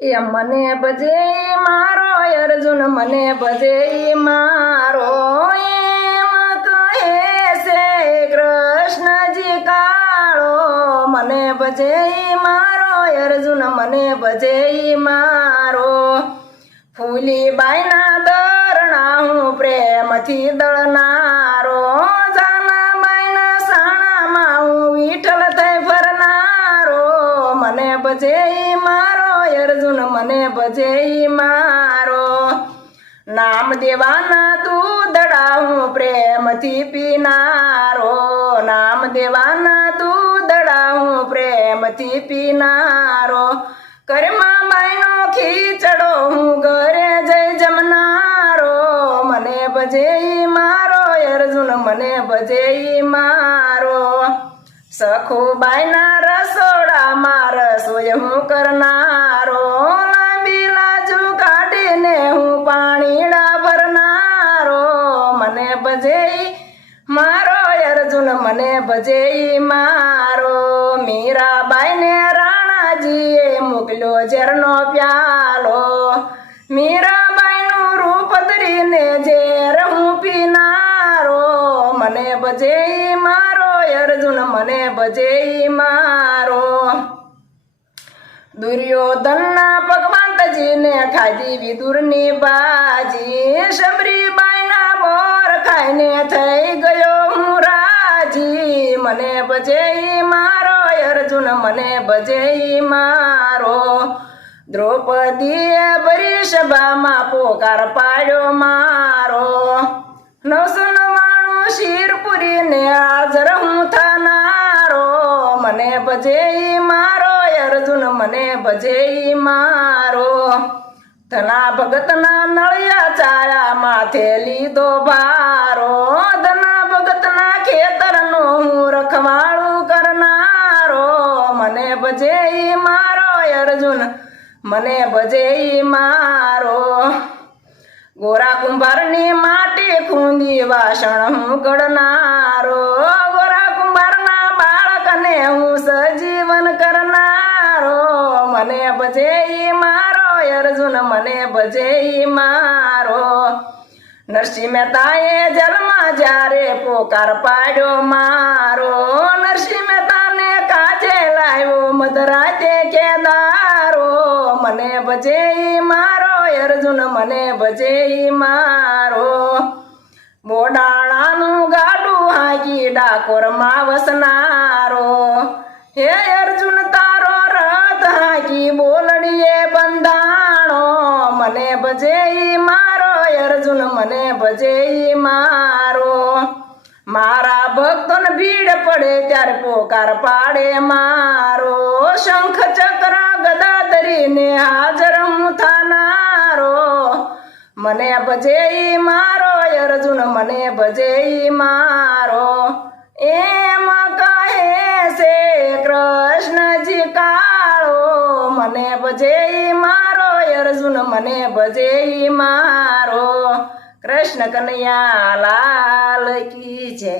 એ મને ભજે મારો અર્જુન મને ભજે મારો એમ કહે છે કૃષ્ણજી કાળો મને ભજે મારો અર્જુન મને ભજે મારો ફૂલી બાઈના દરણા હું પ્રેમથી દળનારો જાના બાઈના સાણામાં હું વિઠ્ઠલ થઈ ફરનારો મને ભજે મારો અર્જુન મને ભજે મારો નામ દેવાના દૂધડા હું પ્રેમથી પીનારો નામ દેવાના દૂધડા હું પ્રેમથી પીનારો કરમાં બાઈનો ખીચડો હું ઘરે જઈ જમનારો મને ભજે મારો અર્જુન મને ભજે મારો સખુબાઈના રસોડામાં રસોઈ હું કરનારો લાંબી લાજુ કાઢીને હું પાણીડા ભરનારો મને ભજે મારો અર્જુન મને ભજે મારો મીરાબાઈને રાણાજીએ મોકલ્યો ઝેરનો પ્યાલો મીરાબાઈનું રૂપ ધરીને ઝેર હું પીનારો મને ભજે મારો અર્જુન મને ભજે મારો દુર્યોધનના ભગવંતજીને ખાધી વિદુરની બાજી શબરીબાઈના બોર ખાઈને થઈ ગયો હું રાજી મને ભજે મારો અર્જુન મને ભજે મારો દ્રૌપદીએ ભરી સભામાં પોકાર પાડ્યો મારો 999 શીર પૂરીને હાજર હું થનારો મને ભજે મારો અર્જુન મને ભજે મારો ધના ભગતના નળિયા ચાયા માથે લીધો ભારો ધના ભગતના ખેતરનો હું રખવાળું કરનારો મને ભજે મારો અર્જુન મને ભજે મારો ગોરા કુંભારની માટી ખૂંદી વાસણ હું ઘડનારો ગોરા કુંભારના બાળકને હું સજીવન કરનારો મને ભજે મારો અર્જુન મને ભજે મારો નરસિંહ મહેતાએ જેલમાં જ્યારે પોકાર પાડ્યો મારો નરસિંહ મહેતાને કાજે લાવ્યો મધરાતે કેદારો મને ભજે મારો અર્જુન મને ભજે મારો બોડાણાનું ગાડું હાકી ડાકોરમાં વસનારો હે અર્જુન તારો રથ હાકી બોલડીએ બંધાણો મને ભજે મારો અર્જુન મને ભજે મારો મારા ભક્તોને ભીડ પડે ત્યારે પોકાર પાડે મારો શંખ ચક્ર ગદા ધરીને હાજર હું થનારો મને ભજે મારો અર્જુન મને ભજે મારો એમ કહે છે કૃષ્ણજી કાળો મને ભજે મારો અર્જુન મને ભજે મારો કૃષ્ણ કનૈયા લાલ કી જય।